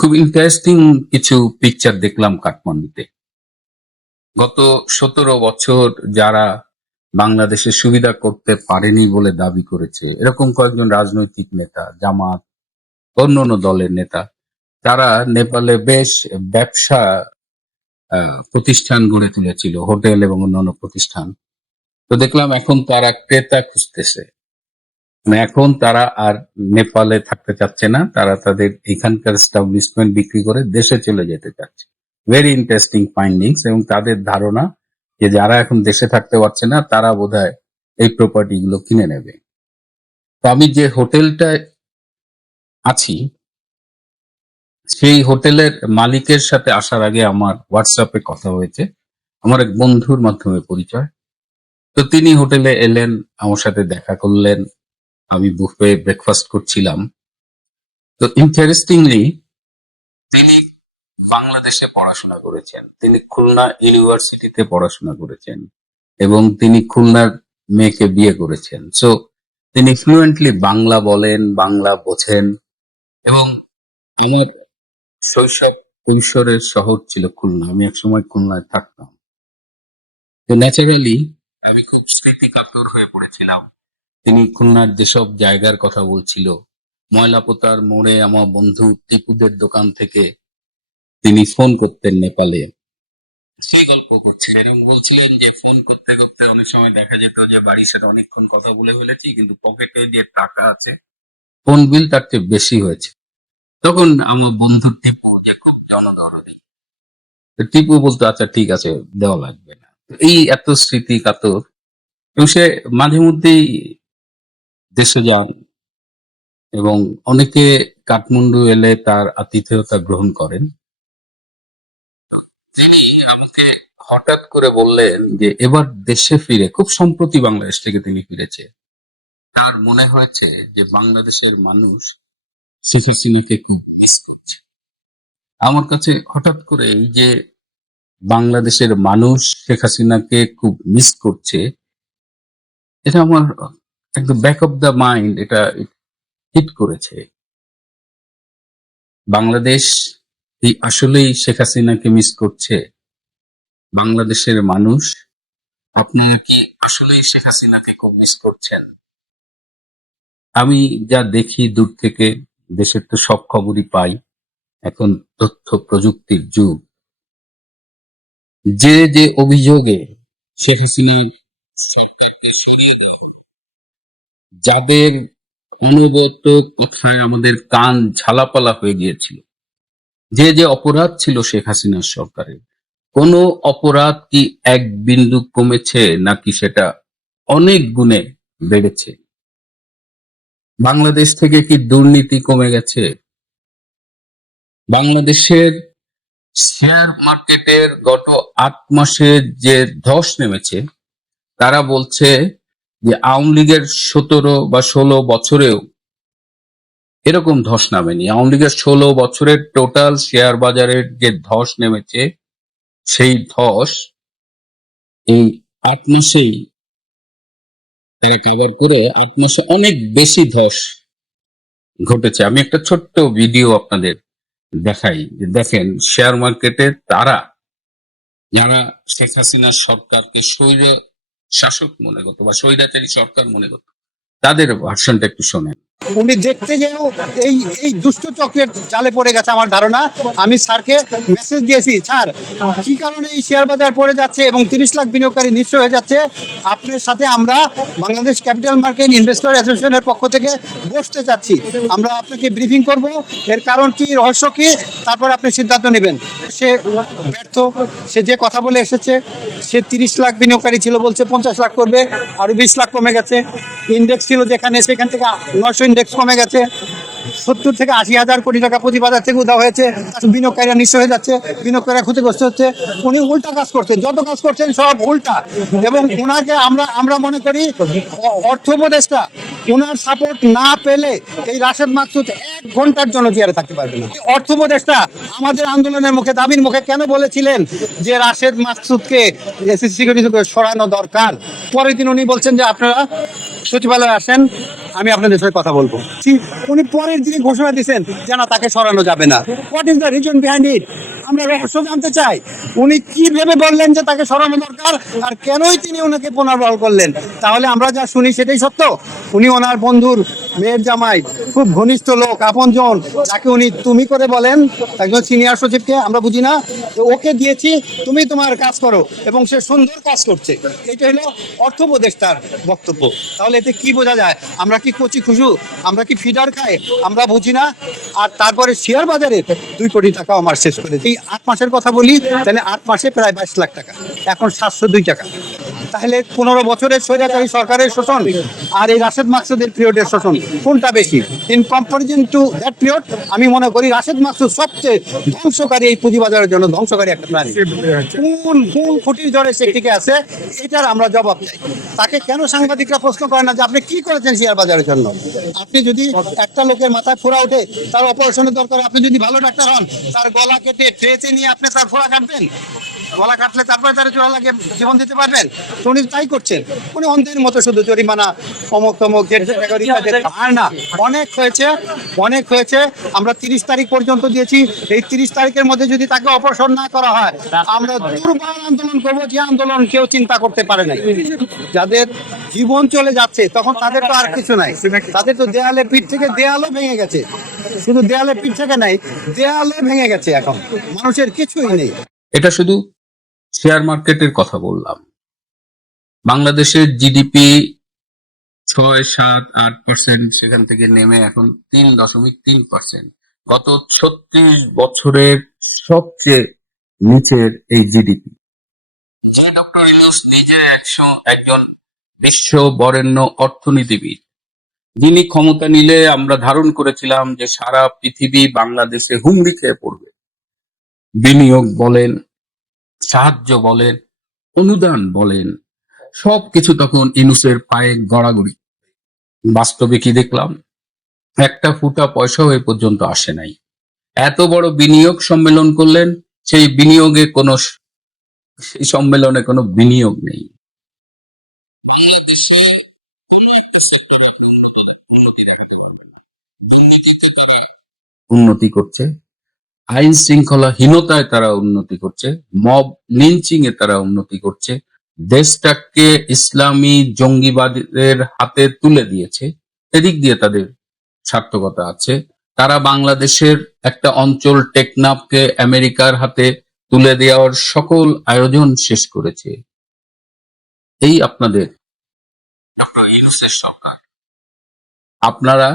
খুব ইন্টারেস্টিং কিছু পিকচার দেখলাম কাঠমান্ডুতে। গত সতেরো বছর যারা বাংলাদেশে সুবিধা করতে পারেনি বলে দাবি করেছে, এরকম কয়েকজন রাজনৈতিক নেতা, জামাত, অন্য অন্য দলের নেতা, তারা নেপালে বেশ ব্যবসা প্রতিষ্ঠান গড়ে তুলেছিল, হোটেল এবং অন্যান্য প্রতিষ্ঠান। তো দেখলাম এখন তারা ক্রেতা খুঁজতেছে। এখন তারা আর নেপালে থাকতে চাচ্ছে না, তারা তাদের এখানকার স্টাবলিশমেন্ট বিক্রি করে দেশে চলে যেতে চাচ্ছে। ভেরি ইন্টারেস্টিং ফাইন্ডিংস এবং তাদের ধারণা যে যারা এখন দেশে থাকতে পারছে না, তারা বোধহয় এই প্রপার্টি গুলো কিনে নেবে। তো আমি যে হোটেলটায় আছি, সেই হোটেলের মালিকের সাথে আসার আগে আমার হোয়াটসঅ্যাপে কথা হয়েছে। আমার এক বন্ধুর মাধ্যমে পরিচয়। তো তিনি হোটেলে এলেন, আমার সাথে দেখা করলেন। আমি বুফে ব্রেকফাস্ট করছিলাম। তো ইন্টারেস্টিংলি তিনি বাংলাদেশে পড়াশোনা করেছেন। তিনি খুলনা ইউনিভার্সিটিতে পড়াশোনা করেছেন এবং তিনি খুলনার মেয়েকে বিয়ে করেছেন। সো তিনি ফ্লুয়েন্টলি বাংলা বলেন, বাংলা বোঝেন এবং আমার শৈশব কৈশোরের শহর ছিল খুলনা। আমি একসময় খুলনায় থাকতাম। তো ন্যাচারালি আমি খুব স্মৃতিকাতর হয়ে পড়েছিলাম। তিনি খুলনার যেসব জায়গার কথা বলছিল, ময়লাপোতার মোড়ে আমার বন্ধু টিপুদের দোকান থেকে তিনি ফোন করতেন নেপালে। সেই গল্প করছিলেন এবং বলছিলেন যে, ফোন করতে করতে অনেক সময় দেখা যেত যে, বাড়ির সাথে অনেকক্ষণ কথা বলে ফেলেছি, কিন্তু পকেটে যে টাকা আছে, ফোন বিল তার চেয়ে বেশি হয়েছে। তখন আমার বন্ধু টিপু যে খুব জনদরদি। টিপু বলতো আচ্ছা ঠিক আছে, দেওয়া লাগবে না। এই এত স্মৃতি কাতর এবং সে মাঝে মধ্যেই দেশে যান এবং অনেকে কাঠমান্ডু এলে তার আতিথেয়তা গ্রহণ করেন। তিনি আমাকে হঠাৎ করে বললেন যে, এবার দেশে ফিরে, খুব সম্প্রতি বাংলাদেশ থেকে তিনি ফিরেছে। তার মনে হয়েছে যে, বাংলাদেশের মানুষ শেখ হাসিনাকে মিস করছে। আমার কাছে হঠাৎ করে এই যে, বাংলাদেশের মানুষ শেখ হাসিনাকে খুব মিস করছে, এটা আমার একদম ব্যাক অফ দ্য মাইন্ড এটা হিট করেছে। বাংলাদেশ কি আসলেই শেখ হাসিনাকে মিস করছে। বাংলাদেশের মানুষ, আপনারা কি আসলেই শেখ হাসিনাকে খুব মিস করছেন? আমি যা দেখি দূর থেকে, দেশের তো সব খবরই পাই, এখন তথ্য প্রযুক্তির যুগ। যে যে অভিযোগে শেখ হাসিনা যাদের অনবত কথায় আমাদের কান ঝালাপালা হয়ে গিয়েছিল। যে যে অপরাধ ছিল শেখ হাসিনার সরকারের, কোন অপরাধ কি এক বিন্দু কমেছে নাকি সেটা অনেক গুণে বেড়েছে? বাংলাদেশ থেকে কি দুর্নীতি কমে গেছে? বাংলাদেশের শেয়ার মার্কেটের গত আট মাসে যে ধস নেমেছে, তারা বলছে যে আওয়ামী লীগের সতেরো বা ষোলো বছরেও এরকম ধস নামেনি। আওয়ামী লীগের ষোলো বছরের টোটাল শেয়ার বাজারের যে ধস নেমেছে, সেই ধস এই আট মাসেই তারা কভার করে আট মাসে অনেক বেশি ধস ঘটেছে। আমি একটা ছোট্ট ভিডিও আপনাদের দেখাই। দেখেন শেয়ার মার্কেটে তারা, যারা শেখ হাসিনার সরকারকে স্বৈর শাসক মনে করতো বা স্বৈরাচারী সরকার মনে করতো। তাদের ভার্সনটা একটু শোনেন। উনি দেখতে গিয়েও এই এই দুষ্ট চক্রের জালে পড়ে গেছে আমার ধারণা। আমি স্যারকে মেসেজ দিয়েছি, স্যার, কি কারণে এই শেয়ার বাজার পড়ে যাচ্ছে এবং তিরিশ লাখ বিনিয়োগকারী নিশ্চয় হয়ে যাচ্ছে? আপনার সাথে আমরা বাংলাদেশ ক্যাপিটাল মার্কেট ইনভেস্টর অ্যাসোসিয়েশনের পক্ষ থেকে বসতে চাচ্ছি। আমরা আপনাকে ব্রিফিং করব। এর কারণ কি, রহস্য কি? তারপর আপনি সিদ্ধান্ত নেবেন। সে ব্যর্থ, সে যে কথা বলে এসেছে, সে তিরিশ লাখ বিনিয়োগকারী ছিল বলছে পঞ্চাশ লাখ করবে, আরও বিশ লাখ কমে গেছে। ইন্ডেক্স ছিল যেখানে, সেখান থেকে নয়শো ইন্ডেক্স কমে গেছে। সত্তর থেকে আশি হাজার কোটি টাকা প্রতি বাজার থেকে উধাও হয়েছে। বিনিয়োগকারীরা নিঃস্ব হয়ে যাচ্ছে, বিনিয়োগকারীরা ক্ষতিগ্রস্ত হচ্ছে। উনি উল্টা কাজ করছেন, যত কাজ করছেন সব উল্টা। এবং ওনাকে আমরা আমরা মনে করি, অর্থ উপদেষ্টা ওনার সাপোর্ট না পেলে এই রাশেদ মাকসুদ ঘণ্টার জন্য চেয়ারে থাকতে পারবে না। অর্থ উপদেষ্টা, আমাদের আন্দোলনের মুখে, দাবির মুখে কেন বলেছিলেন যে রাশেদ মাকসুদকে এসএসসি সরানো দরকার? পরের দিন উনি বলছেন যে আপনারা সচিবালয়ে আসেন, আমি আপনাদের সাথে কথা বলব। উনি পরের দিনে ঘোষণা দিয়েছেন যে না তাকে সরানো যাবে না। What is the reason behind it আমরা রহস্য জানতে চাই। উনি কি ভেবে বললেন যে তাকে সরানো দরকার আর কেনই তিনি ওনাকে পুনর্বহাল করলেন? তাহলে আমরা যা শুনি সেটাই সত্য। উনি ওনার বন্ধুর মেয়ের জামাই, খুব ঘনিষ্ঠ লোক, আপনজন, যাকে উনি তুমি করে বলেন, একজন সিনিয়র সচিবকে, আমরা বুঝি না ওকে দিয়েছি, তুমি তোমার কাজ করো, এবং সে সুন্দর কাজ করছে। এটা হলো অর্থ উপদেষ্টার বক্তব্য। তাহলে এতে কি বোঝা যায়? আমরা কি কচি খুশু? আমরা কি ফিডার খাই? আমরা বুঝি না। আর তারপরে শেয়ার বাজারে দুই কোটি টাকা আমার শেষ করে এই আট মাসের কথা বলি, তাহলে আট মাসে প্রায় বাইশ লাখ টাকা। এখন সাতশো দুই টাকা। তাহলে পনেরো বছরের স্বৈরাচারী সরকারের শোষণ আর এই রাশেদ মাকসুদের পিরিয়ডের শোষণ কোনটা বেশি? In comparison to that period আমি মনে করি রাশেদ মাকসুদ সবচেয়ে ধ্বংসকারী এই পুঁজিবাজারের জন্য ধ্বংসকারী একটা প্রাণী। কোন কোন খুঁটির জোরে সে টিকে আছে এটার আমরা জবাব চাই। তাকে কেন সাংবাদিকরা প্রশ্ন করে না যে আপনি কি করেছেন শেয়ার বাজারের জন্য? আপনি যদি একটা লোকের মাথায় ফোড়া ওঠে তার অপারেশনের দরকার আপনি যদি ভালো ডাক্তার হন তার গলা কেটে ট্রেতে নিয়ে আপনি তার ফোড়া কাটবেন? গলা কাটলে তারপরে তার চোরা লাগে জীবন দিতে পারবেন? তো উনি তাই করছেন। উনি অন্ধের মতো শুধু জরিমানা অমুক তমুক যেটা- আর না অনেক হয়েছে অনেক হয়েছে। আমরা তিরিশ তারিখ পর্যন্ত দিয়েছি। এই তিরিশ তারিখের মধ্যে যদি তাকে অপসারণ না করা হয় আমরা দুর্বার আন্দোলন করব যে আন্দোলন কেউ চিন্তা করতে পারে নাই। যাদের জীবন চলে যাচ্ছে তখন তাদের তো আর কিছু নাই। তাদের তো দেয়ালে পিঠ থেকে দেয়ালও ভেঙে গেছে। শুধু দেয়ালে পিঠ থেকে নাই দেয়ালে ভেঙে গেছে এখন। মানুষের কিছুই নেই। এটা শুধু শেয়ার মার্কেটের কথা বললাম। বাংলাদেশের জিডিপি ছয় সাত আট পার্সেন্ট, সেখান থেকে নেমে এখন তিন দশমিক তিন পার্সেন্ট। গত ছত্রিশ বছরের সবচেয়ে নিচের এই জিডিপি। যে ডক্টর ইউনুস নিজে একশো, একজন বিশ্ব বরেণ্য অর্থনীতিবিদ। যিনি ক্ষমতা নিলে আমরা ধারণ করেছিলাম যে সারা পৃথিবী বাংলাদেশে হুমড়ি খেয়ে পড়বে। বিনিয়োগ বলেন সাহায্য বলেন, অনুদান বলেন, সবকিছু তখন ইনুসের পায়ে গড়াগড়ি। বাস্তবে কি দেখলাম? একটা ফুটা পয়সাও এ পর্যন্ত আসে নাই। এত বড় বিনিয়োগ সম্মেলন করলেন, সেই বিনিয়োগে কোনো সেই সম্মেলনে কোনো বিনিয়োগ নেই। বাংলাদেশে কোনো একটা উন্নতি করছে। আইন শৃঙ্খলাহীনতায় তারা উন্নতি করছে, মব লিঞ্চিং এ তারা উন্নতি করছে, দেশটাকে ইসলামী জঙ্গিবাদের হাতে তুলে দিয়েছে, এদিক দিয়ে তাদের সার্থকতা আছে। তারা বাংলাদেশের একটা অঞ্চল টেকনাফকে আমেরিকার হাতে তুলে দেওয়ার সকল আয়োজন শেষ করেছে। এই আপনাদের ইউনুসের সরকার। আপনারা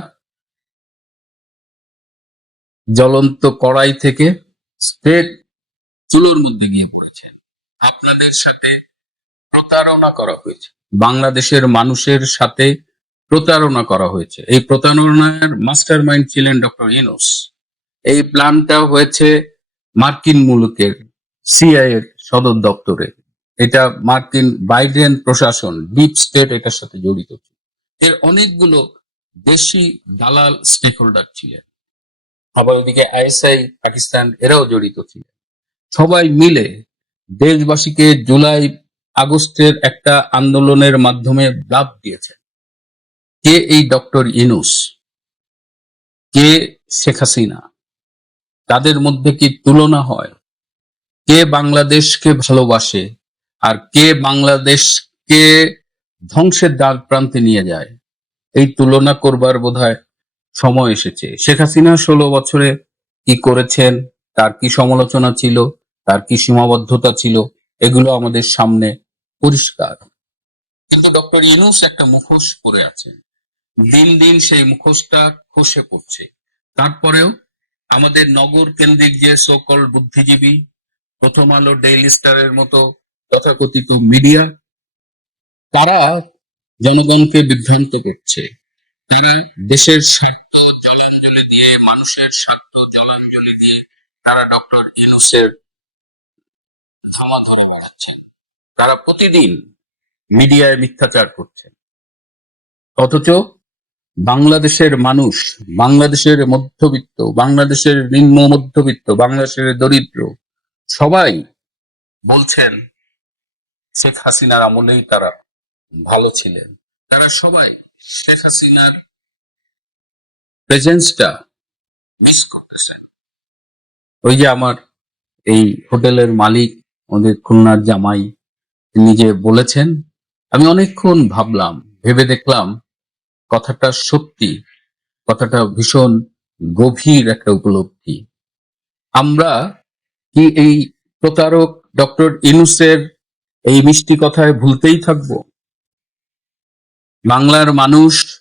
জ্বলন্ত কড়াই থেকে স্ট্রেট চুলোর মধ্যে গিয়ে পড়েছেন আপনাদের সাথে প্রতারণা করা হয়েছে। বাংলাদেশের মানুষের সাথে প্রতারণা করা হয়েছে। এই প্রতারণার মাস্টার মাইন্ড ছিলেন ডক্টর ইনোস। এই প্ল্যানটা হয়েছে মার্কিন মুলুকের সিআই এর সদর দপ্তরে। এটা মার্কিন বাইডেন প্রশাসন, ডিপ স্টেট এটার সাথে জড়িত ছিল। এর অনেকগুলো দেশি দালাল স্টেক হোল্ডার ছিলেন। আবার ওদিকে আইএসআই, পাকিস্তান, এরাও জড়িত ছিলেন সবাই মিলে দেশবাসীকে জুলাই আগস্টের একটা আন্দোলনের মাধ্যমে লাভ দিয়েছে কে এই ডক্টর ইনুস কে শেখ হাসিনা? তাদের মধ্যে কি তুলনা হয়? কে বাংলাদেশকে ভালোবাসে? আর কে বাংলাদেশকে ধ্বংসের দ্বার প্রান্তে নিয়ে যায়? এই তুলনা করবার বোধহয় সময় এসেছে। শেখ হাসিনা ষোলো বছরে কি করেছেন, তার কি সমালোচনা ছিল, তার কি সীমাবদ্ধতা ছিল, এগুলো আমাদের সামনে পরিষ্কার। কিন্তু ডক্টর ইউনুস একটা মুখোশ পরে আছেন। দিন দিন সেই মুখোশটা খসে পড়ছে। তারপরেও আমাদের নগর কেন্দ্রিক যে সকল বুদ্ধিজীবী, প্রথম আলো ডেইলি স্টারের মতো তথাকথিত মিডিয়া তারা জনগণকে বিভ্রান্ত করছে। তারা দেশের স্বার্থ জলাঞ্জলি দিয়ে, মানুষের স্বার্থ জলাঞ্জলি দিয়ে তারা ডক্টর ইনুসের ধামা ধরে বেড়াচ্ছেন। তারা প্রতিদিন মিডিয়ায় মিথ্যাচার করছেন। অথচ বাংলাদেশের মানুষ, বাংলাদেশের মধ্যবিত্ত, বাংলাদেশের নিম্ন মধ্যবিত্ত, বাংলাদেশের দরিদ্র, সবাই বলছেন, শেখ হাসিনার আমলেই তারা ভালো ছিলেন। তারা সবাই শেখ হাসিনার প্রেজেন্সটা মিস করতেছে। ওই যে আমার এই হোটেলের মালিক, ওদের খুলনার জামাই নিজে বলেছেন, আমি অনেকক্ষণ ভাবলাম, ভেবে দেখলাম, কথাটা সত্যি, কথাটা ভীষণ গভীর একটা উপলব্ধি। আমরা কি এই প্রতারক ডক্টর ইনুসের এই মিষ্টি কথায় ভুলতেই থাকব? বাংলার মানুষ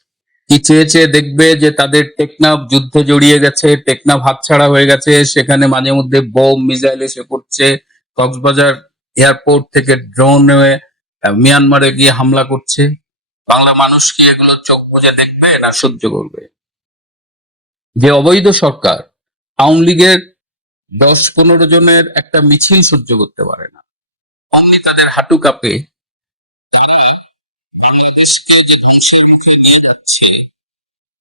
কি চেয়ে চেয়ে দেখবে যে তাদের টেকনাফ যুদ্ধে জড়িয়ে গেছে, টেকনাফ হাতছাড়া হয়ে গেছে, সেখানে মাঝে মধ্যে বোম, মিসাইল এসে পড়ছে। কক্সবাজার এয়ারপোর্ট থেকে ড্রোন হয়ে মিয়ানমারে গিয়ে হামলা করছে। বাংলা মানুষ কি এগুলো চোখ বুজে দেখবে না সহ্য করবে? যে অবৈধ সরকার আওয়ামী লীগের দশ পনেরো জনের একটা মিছিল সহ্য করতে পারে না। অমনি তাদের হাঁটু কাঁপে। বাংলাদেশকে যে ধ্বংসের মুখে নিয়ে যাচ্ছে,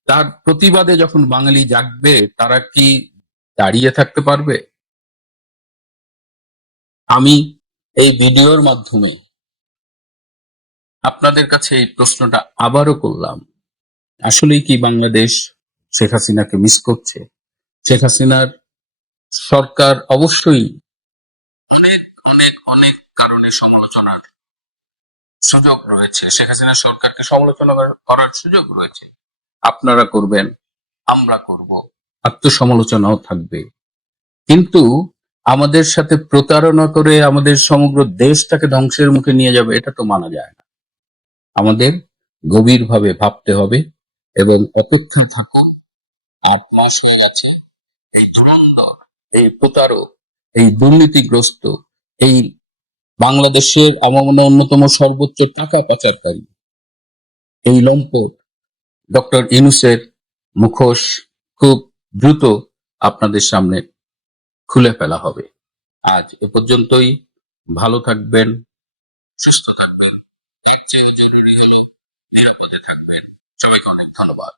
তার প্রতিবাদে যখন বাঙালি জাগবে, তারা কি দাঁড়িয়ে থাকতে পারবে? আমি এই ভিডিওর মাধ্যমে আপনাদের কাছে এই প্রশ্নটা আবারও করলাম। আসলেই কি বাংলাদেশ শেখ হাসিনাকে মিস করছে? শেখ হাসিনার সরকার অবশ্যই অনেক অনেক অনেক কারণে সমালোচনার সুযোগ রয়েছে। শেখ হাসিনা সরকারকে সমালোচনা করার- সুযোগ রয়েছে। আপনারা করবেন, আমরা করব। আত্মসমালোচনাও থাকবে। কিন্তু আমাদের সাথে প্রতারণা করে আমাদের সমগ্র দেশটাকে ধ্বংসের মুখে নিয়ে যাবে, এটা তো মানা যায় না। আমাদের গভীরভাবে ভাবতে হবে এবং অপেক্ষা থাকো আট মাস হয়ে গেছে, এই ধুরন্ধর, এই প্রতারক, এই দুর্নীতিগ্রস্ত, এই বাংলাদেশের মনে অন্যতম সর্বোচ্চ টাকা পাচারকারী। এই লম্পট ডক্টর ইনুসের মুখোশ খুব দ্রুত আপনাদের সামনে খুলে ফেলা হবে। আজ এ পর্যন্তই। ভালো থাকবেন, সুস্থ থাকবেন। নিরাপদে থাকবেন। সবাইকে অনেক ধন্যবাদ।